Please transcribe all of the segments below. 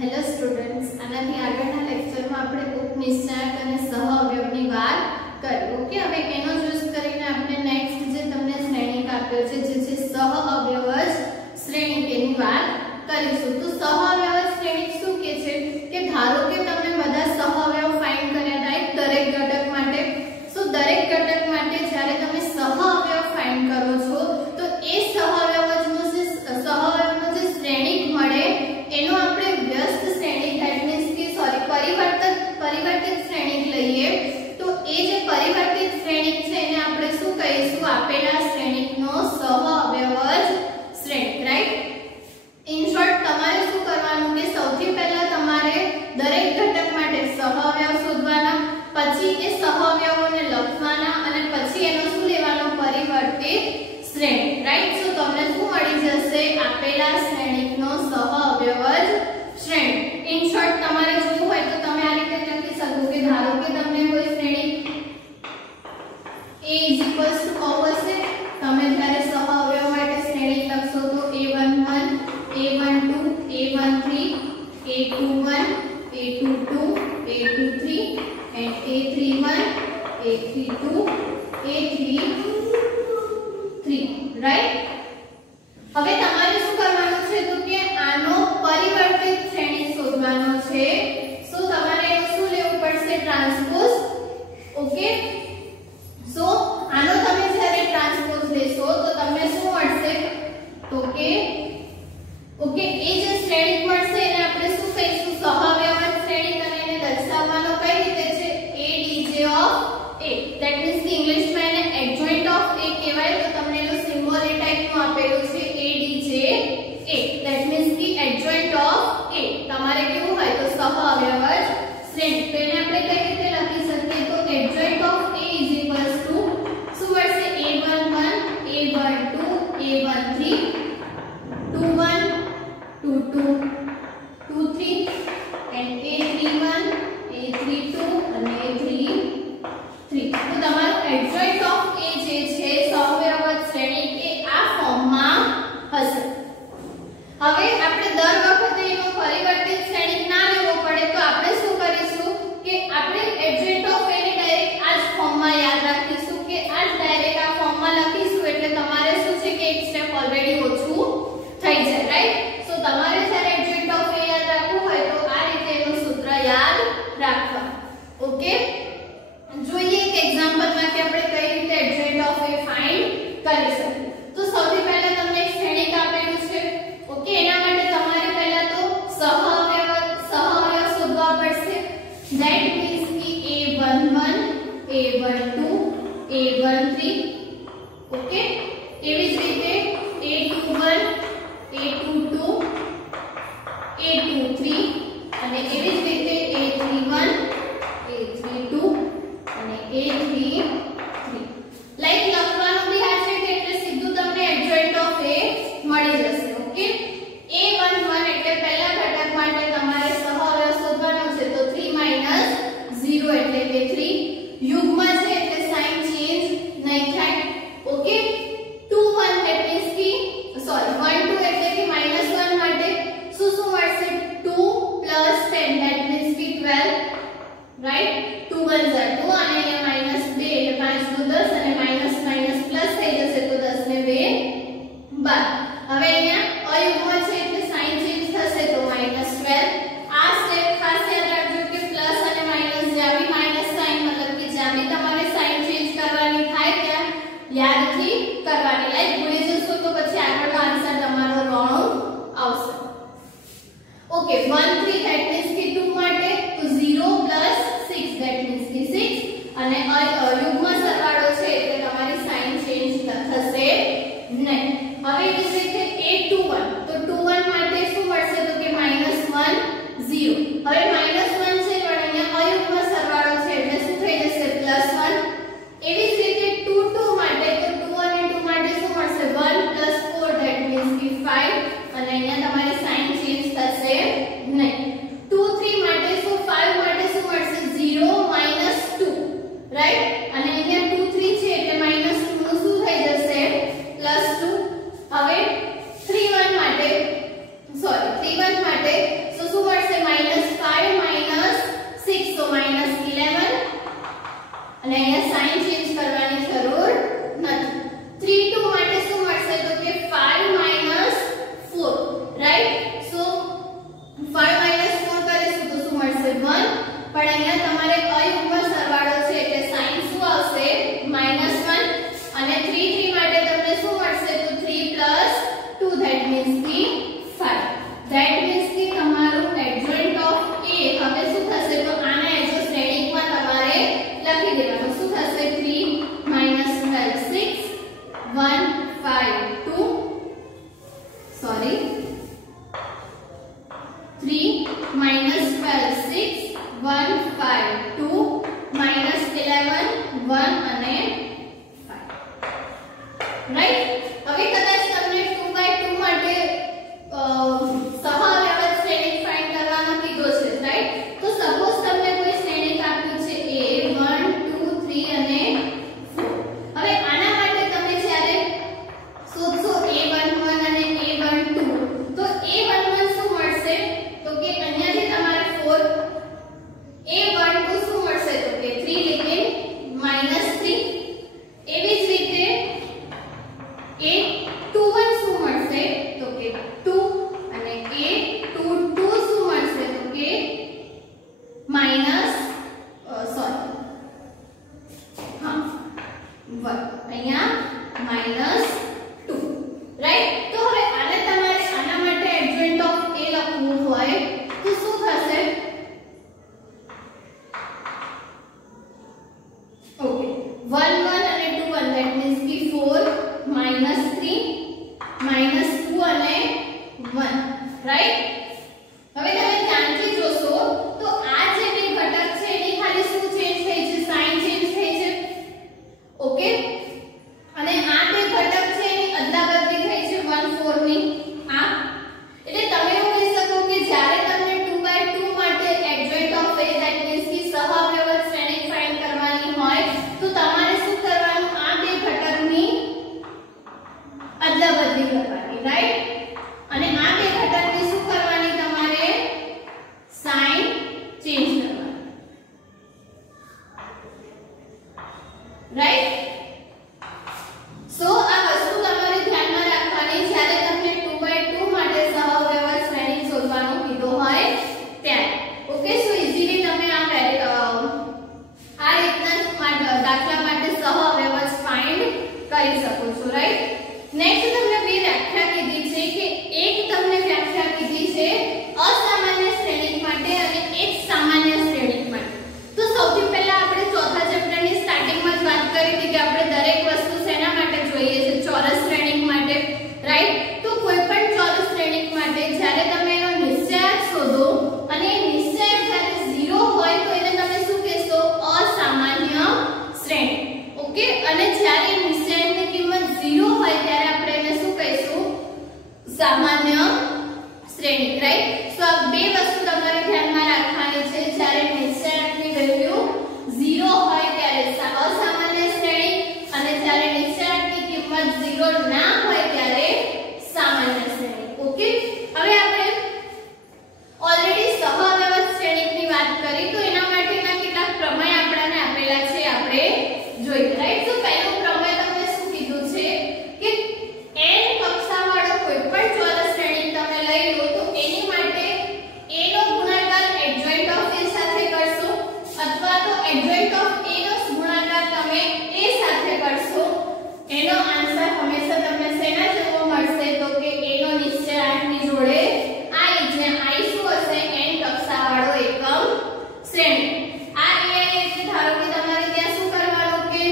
Hello students, આનાથી આગળના લેક્ચરમાં આપણે ઉપનિશ્ચાયક અને સહઅવયવની વાત કરી. ઓકે, હવે એનો જ યુઝ કરીને આપણે નેક્સ્ટ જે તમને શ્રેણિક આપ્યો છે જે છે સહઅવયવજ શ્રેણિક, એની વાત કરીશું. તો સહઅવયવજ શ્રેણિક શું કહે છે કે ધારો કે તમે બધા સહઅવયવ ફાઇન્ડ કર્યા હતા દરેક ઘટક માટે. સો દરેક ઘટક માટે જ્યારે તમે સહઅવયવ ફાઇન્ડ કરો છો તો એ સહઅવયવનો જે શ્રેણિક મળે એનો આપણે વ્યસ્ત શ્રેણિક ધેટ મીન્સ કે પરિવર્તિત શ્રેણિક લઈએ તો એ જે પરિવર્તિત શ્રેણિક છે એને આપણે શું કહીશું? આપેલા શ્રેણિકનો સહઅવયવજ શ્રેણિક, રાઈટ? ઇન શોર્ટ તમારે શું કરવાનું કે સૌથી પહેલા તમારે દરેક ઘટક માટે સહઅવયવ શોધવાના, પછી એ સહઅવયવોને લખવાના અને પછી એનો શું લેવાનો? પરિવર્તિત શ્રેણિક, રાઈટ? સો તમને શું મળી જશે? આપેલા શ્રેણિકનો સહઅવયવજ શ્રેણિક. ઇન શોર્ટ તમારે જોવું હોય તો તમે આ રીતે લખી શકો કે ધારો કે તમને કોઈ શ્રેણિક A હશે, તમે જ્યારે સહઅવયવ માટે શ્રેણિક લખશો તો A11 A12 A13 A21 A22 A23 and A31 A32 A33, right? હવે તમારે શું કરવાનું છે તો કે આનો પરિવર્તિત શ્રેણિક શોધવાનો છે. સો તમારે એનું શું લેવું પડશે? ટ્રાન્સપોઝ. ઓકે, સો આનો તમે જ્યારે ટ્રાન્સપોઝ લેશો તો તમને શું મળશે તો કે ઓકે એ જે શ્રેણિક મળશે એને આપણે શું કહીશું? સહઅવયવજ શ્રેણિક. અને એને દર્શાવવાનો કઈ રીતે છે? ADJ of A. That means કે ઇંગ્લિશમાં એને એડજોઇન્ટ ઓફ A કહેવાય. તો તમને એનો સિમ્બોલ એ ટાઈપનું આપેલું છે ADJ A. ધેટ મીન્સ કે એડજોઇન્ટ ઓફ A. તમારે કેવું હોય તો સહઅવયવજ શ્રેણિક. તો એને આપણે કઈ રીતે લખી શકીએ? તો adjoint of A is equals to શું મળશે? A11 A12 A13 21 22 23 and A31 A32 અને A33. તો તમારું એડજોઇન્ટ ઓફ A જે છે સહઅવયવજ શ્રેણિક એ આ ફોર્મમાં હશે. હવે આપણે દર વખતે એનો પરિવર્તિત શ્રેણિક ના લેવો પડે તો આપણે શું કરીશું કે આપણે એડજોઇન્ટ ઓફ A ને ડાયરેક્ટ આ જ ફોર્મમાં યાદ રાખીશું કે આ જ ડાયરેક્ટ આ ફોર્મમાં લખીશું એટલે તમારે શું છે કે એક સ્ટેપ ઓલરેડી ઓછું થઈ જાય, રાઈટ? સો તમારે જ્યારે એડજોઇન્ટ ઓફ A યાદ રાખવું હોય તો આ રીતે એનું સૂત્ર યાદ રાખવા. ઓકે, જોઈએ એક એક્ઝામ્પલમાં કે આપણે કઈ રીતે એડજોઇન્ટ ઓફ A ફાઇન્ડ કરી શકીએ. તો સૌથી પહેલા તમને એક શ્રેણિક આપેલું છે. ઓકે, એના માટે તમારે પહેલા તો સહઅવયવ શોધવા પડશે. ધેટ મીન્સ કે A11 A12 A13. ઓકે, એવી જ રીતે A21 A22 A23 અને એવી જ રીતે A31 A32 અને A33. લાઈક લખવાનું બી આ છે કે એટલે સીધું તમને એડજોઇન્ટ ઓફ A મળી જશે. ઓકે, A11 એટલે પહેલા ઘટક માટે તમારે સહઅવયવ શોધવાનો છે તો 3 - 0 એટલે કે 3. યુગ્મ છે એટલે સાઇન ચેન્જ નહીં થાય. ઓકે, 21 ધેટ મીન્સ કે સોરી 12 એટલે કે -1 માટે શું મળશે? 2 + 10 ધેટ મીન્સ કે 12, રાઈટ? 2 * 1 = 2 અને અહીંયા -2 એટલે 5 * 10 અને માઈનસ પ્લસ થઈ જશે તો 10 ને 2 12. હવે અહીંયા અયુગ્મ છે એટલે સાઇન ચેન્જ થશે તો -12. આ સ્ટેપ ખાસ યાદ રાખજો કે પ્લસ અને માઈનસ જ્યાં બી માઈનસ સાઇન મતલબ કે જ્યાં બી તમારે સાઇન ચેન્જ કરવાની થાય ત્યાં યાદથી કરવાની. લાઈક ભૂલી જશો તો પછી આગળનો આન્સર તમારો રોંગ આવશે. ઓકે, 13 ધેટ મીન્સ કે 2 માટે તો 0 + 6 ધેટ મીન્સ કે 6 અને યુગ્મ સરવાળો છે એટલે તમારી સાઇન ચેન્જ થશે નહીં. હવે એ જ રીતે A21 તો 21 માટે શું મળશે તો કે -1 0. હવે -1 છે પણ અહીંયા અયુગ્મ સરવાળો છે એટલે શું થઈ જશે? +1. એવી જ રીતે 22 માટે તો 2 અને 2 માટે શું મળશે? 1 + 4 ધેટ મીન્સ કે 5 અને અહીંયા તમારી સાઇન ચેન્જ થશે નહીં. 23 માટે શું 5 માટે શું મળશે? 0 - 2, રાઈટ? અને અહીંયા અહીંયા તમારે અયુગ્મ સરવાળો છે એટલે સાઇન શું આવશે -1 અને 3 3 માટે તમને શું મળશે તો 3 + 2 that means की 5 that means की તમારું adjoint of a હવે શું થશે તો આના એજો શ્રેણીકમાં તમારે લખી દેવાનું શું થશે 3 - 12 6 1 5 2 sorry 3 - 12 6 1 5 2 -11 1 અને 5 રાઈટ હવે કદાચ તમને 2/2 માટે સહઅવ્યવત શ્રેણિક ફાઇન્ડ કરવાનો કીધો છે રાઈટ તો સપોઝ તમને કોઈ શ્રેણિક આપ્યું છે a 1 2 3 અને 4 હવે આના માટે તમે જ્યારે શોધશો a11 અને a12 તો a11 શું મળશે તો કે અહીંયાથી તમારે 4 a12 શું મળશે તો કે 3 લેकिन -3 એવી જ રીતે a21 શું મળશે તો કે 2 અને a22 શું મળશે તો કે અહીંયા -2 રાઈટ તો હવે આને તમારે આના માટે એડજોઇન્ટ ઓફ a લખવું હોય તો શું થશે ઓકે 1 1 અને 2 1 that means की 4 -3 -2 અને 1 રાઈટ હવે તમે ધ્યાનથી જોશો તો આ જે બે ઘટક છે એની ખાલી શું ચેન્જ થઈ છે સાઇન ચેન્જ થઈ છે ઓકે અને આ બે ઘટક છે એની અદલાબદલી થઈ છે 1 4 ની આ એટલે તમે એવું કહી શકો કે જ્યારે તમને 2/2 માટે adjoint of a that means की સહઅવ્યવત શ્રેણિક ફાઇન્ડ કરવાની હોય તો તમારે શું કરવાનું આ બે ઘટકની અદલાબદલી કરવાની રાઈટ અને આ બે ઘટકની શું કરવાની તમારે સાઇન ચેન્જ કરવાની રાઈટ સો આ વસ્તુ તમારે ધ્યાનમાં રાખવાની જ્યારે તમને 2/2 માટે સહઅવ્યવત શ્રેણિક શોધવાનો કીધો હોય ત્યારે ઓકે સો ઈઝીલી તમે આ રીતના દાખલા માટે સહઅવ્યવત ફાઇન્ડ કરી શકો છો રાઈટ નેક્સ્ટ તમને બે વ્યાખ્યા કીધી છે કે એક તમને વ્યાખ્યા કીધી છે અસામાન્ય શ્રેણિક માટે અને એક સામાન્ય શ્રેણિક માટે તો સૌથી પહેલા આપણે ચોથા ચેપ્ટરની સ્ટાર્ટિંગમાં જ વાત કરી હતી કે આપણે દરેક વસ્તુ શેના માટે જોઈએ છે ચોરસ શ્રેણિક માટે રાઈટ તો કોઈ પણ ચોરસ શ્રેણિક માટે જ્યારે તમે એનો નિશ્ચયાંક શોધો અને એ નિશ્ચયાંક જ્યારે 0 હોય તો એને તમે શું કહેશો અસામાન્ય શ્રેણિક ઓકે અને જ્યારે નિશ્ચયાંકની કિંમત 0 હોય ત્યારે આપણે એને શું કહીશું સામાન્ય શ્રેણિક રાઈટ સો આ બે વસ્તુ તમારે ધ્યાનમાં રાખવાની છે જ્યારે નિશ્ચયાંકની વેલ્યુ 0 હોય ત્યારે અસામાન્ય શ્રેણિક અને જ્યારે નિશ્ચયાંકની કિંમત 0 ના હોય ત્યારે સામાન્ય શ્રેણિક ઓકે હવે આપણે ઓલરેડી સહઅવ્યવત શ્રેણિકની વાત કરી તો એના માટેના કેટલાક પ્રમેય આપણને આપેલા છે આપણે જોઈએ રાઈટ તો પહેલો પ્રમેય તમને શું કીધું છે કે n કક્ષાવાળો કોઈ પણ ચોરસ શ્રેણિક તમે લઈ લો તો એની માટે a નો ગુણાકાર એડજોઇન્ટ ઓફ a સાથે કરશો અથવા તો એડજોઇન્ટ ઓફ a નો ગુણાકાર તમે a સાથે કરશો એનો આન્સર હંમેશા તમને શેના જેવો મળશે તો કે a નો નિશ્ચયાંકની જોડે i જ્યાં i શું હશે n કક્ષાવાળો એકમ શ્રેણિક આ ai એટલે ધારો કે તમારે ત્યાં શું કરવાનું કે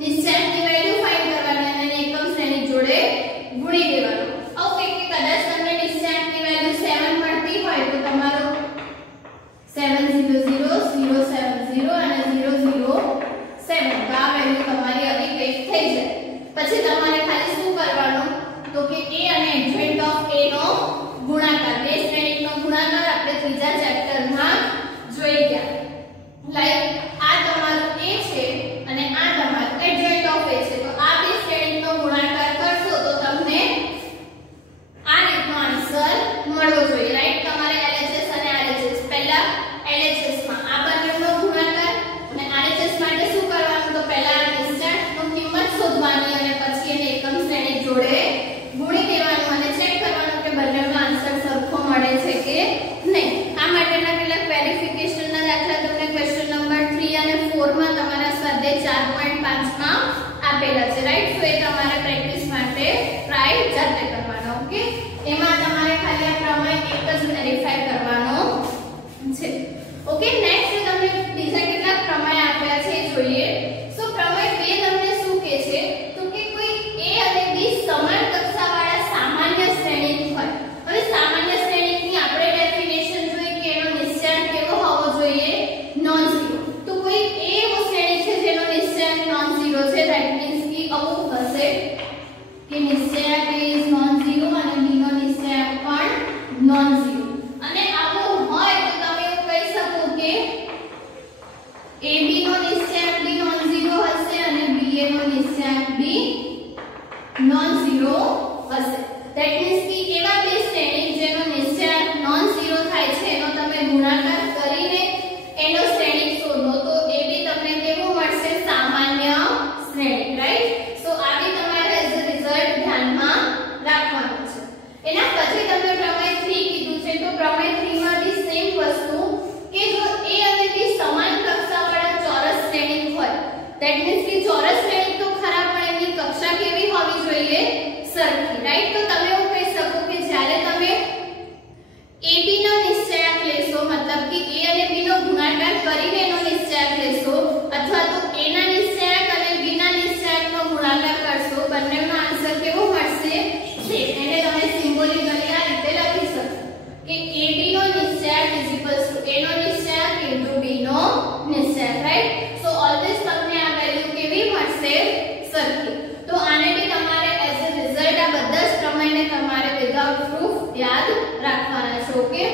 નિશ્ચયાંકની વેલ્યુ ફાઇન્ડ કરવાની અને એકમ શ્રેણિક જોડે ગુણી દેવાનું ઓકે કે કદાચ તમને નિશ્ચયાંકની વેલ્યુ 7 મળતી હોય તો તમારો 7 0 0 0 7 0 અને 0 0 7 તો આ વેલ્યુ તમારી આવી કઈ થઈ જાય પછી તમારે ખાલી શું કરવાનું તો કે a અને એડજોઇન્ટ ઓફ a નો ગુણાકાર બે શ્રેણિકનો ગુણાકાર આપણે ત્રીજા ચેપ્ટરમાં જોઈ ગયા લાઈક આ તમારું a છે અને આ તમારું એડજોઇન્ટ ઓફ a છે તો આ બે શ્રેણિકનો ગુણાકાર કરશો તો તમને આ રીતનો આન્સર મળવો જોઈએ રાઈટ તમારે LHS અને RHS પહેલા LHS માં આ બંનેનો ગુણાકાર અને RHS માટે શું કરવાનું તો પહેલા આ નિશ્ચયાંકની કિંમત શોધવાની અને પછી એને એકમ શ્રેણિક જોડે ગુણી દેવાનું અને ચેક કરવાનું કે બંનેનો આન્સર સરખો મળે છે કે નહીં આ માટેના કેટલાક વેરિફિકેશનના દાખલા AB નો નિશ્ચયાંક is equals to A નો નિશ્ચયાંક into B નો નિશ્ચયાંક, રાઈટ. સો ઓલવેઝ તમને આ વેલ્યુ કેવી મળશે? સરખી. તો આને બી તમારે એઝ અ રિઝલ્ટ આ બધા જ પ્રમેયને તમારે વિધાઉટ પ્રૂફ યાદ રાખવાના છે. ઓકે.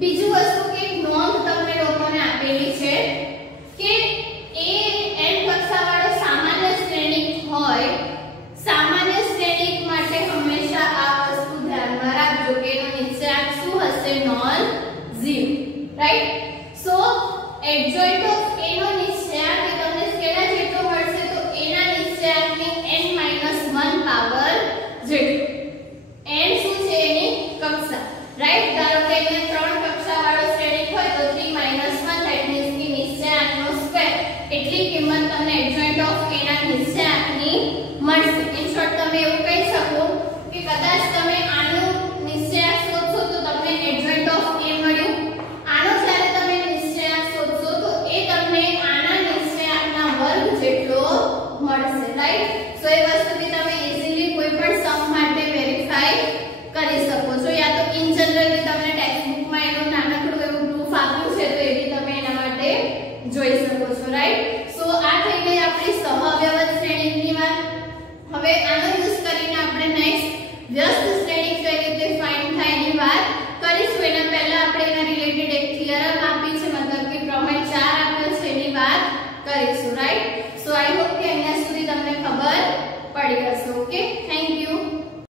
બીજું વસ્તુ કે નોંધ તમને લોકોને આપેલી છે કે n કક્ષાવાળો સામાન્ય શ્રેણિક હોય, સામાન્ય શ્રેણિક માટે હંમેશા આ વસ્તુ ધ્યાનમાં રાખજો કે એનો નિશ્ચયાંક શું હશે? Non zero, right. So adjoint of a નો નિશ્ચયાંક એ તમને કેના જેટલો મળશે? તો a ના નિશ્ચયાંકની n-1 પાવર જેટલો. n શું છે? એની કક્ષા, રાઈટ. ધારો કે અહીંયા 3 કક્ષાવાળો શ્રેણિક હોય તો 3 - 1 ધેટ મીન્સ કે નિશ્ચયાંકનો સ્ક્વેર એટલી કિંમત તમને એડજોઇન્ટ ઓફ a ના નિશ્ચયાંકની મળશે. ઇન શોર્ટ તમે એવું કહી શકો કે કદાચ તમે આનો નિશ્ચયાંક શોધશો તો તમને એડજોઇન્ટ ઓફ a મળ્યું. આનો જ્યારે તમે નિશ્ચયાંક શોધશો તો એ તમને આના નિશ્ચયાંકના વર્ગ જેટલો મળશે, રાઈટ. સો એ વસ્તુ બી તમે ઈઝીલી કોઈ પણ સમ માટે વેરીફાઈ કરી શકો છો. યા તો ઇન જનરલ બી તમને ટેક્સ્ટ બુકમાં એનું નાનકડું એવું પ્રૂફ આપ્યું છે તો એ બી તમે એના માટે જોઈ શકો છો, રાઈટ. સો આ થઈ ગઈ આપણી સહવ્યવત શ્રેણિકની વાત. હવે આનો યુઝ કરીને આપણે નેક્સ્ટ વ્યસ્ત શ્રેણિક કઈ રીતે ફાઇન્ડ થાય એની વાત કરીશું.